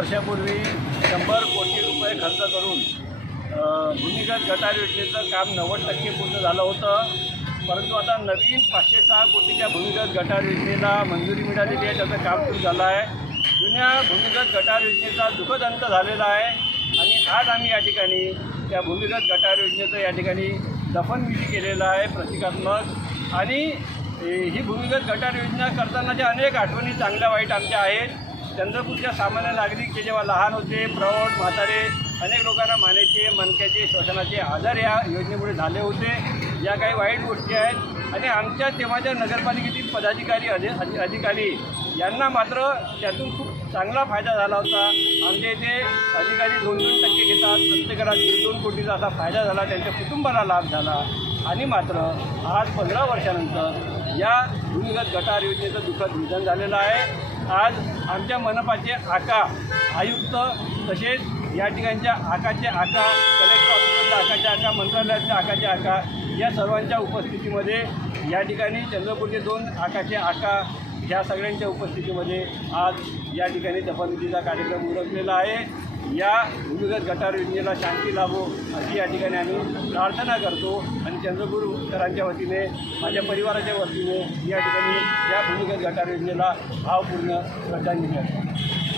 वर्षापूर्वी 100 कोटी रुपये खर्च करून भूमिगत गटार योजनेचं काम 90% पूर्ण झालं होतं। परंतु आता नवीन 506 कोटीच्या भूमिगत गटार योजनेला मंजुरी मिळालेली आहे, त्याचं काम सुरू झालं आहे। जुन्या भूमिगत गटार योजनेचा दुःखद अंत झालेला आहे आणि आज आम्ही या ठिकाणी त्या भूमिगत गटार योजनेचं या ठिकाणी दफनविधी केलेला आहे प्रतिकात्मक। आणि ही भूमिगत गटार योजना करतानाच्या अनेक आठवणी चांगल्या वाईट आमच्या आहेत। चंद्रपूरच्या सामान्य नागरिक जे जेव्हा लहान होते, प्रौढ, म्हातारे अनेक लोकांना मानेचे, मणक्याचे, श्वसनाचे आजार या योजनेमुळे झाले होते। या काही वाईट गोष्टी आहेत आणि आमच्या तेव्हाच्या नगरपालिकेतील पदाधिकारी अधिकारी यांना मात्र त्यातून खूप चांगला फायदा झाला होता। आमच्या इथे अधिकारी 2% घेतात, प्रत्येकाला 1.5 कोटीचा असा फायदा झाला, त्यांच्या कुटुंबाला लाभ झाला। आणि मात्र आज 15 वर्षानंतर या भूमिगत गटार योजनेचं दुःखद निधन झालेलं आहे। आज आमच्या मनपाचे आयुक्त तसेच या ठिकाणच्या आकाचे आका, कलेक्टर ऑफिसरच्या आकाचे आका, मंत्रालयाच्या आकाचे आका या सर्वांच्या उपस्थितीमध्ये या ठिकाणी चंद्रपूरचे 2 आकाचे आका ह्या सगळ्यांच्या उपस्थितीमध्ये आज या ठिकाणी दफनविधीचा कार्यक्रम उरकलेला आहे। या भूमिगत गटार योजनेला शांती लाभो अशी या ठिकाणी आम्ही प्रार्थना करतो आणि चंद्रपूरकरांच्या वतीने, माझ्या परिवाराच्या वतीने या ठिकाणी या भूमिगत गटार योजनेला भावपूर्ण श्रद्धांजली देतो।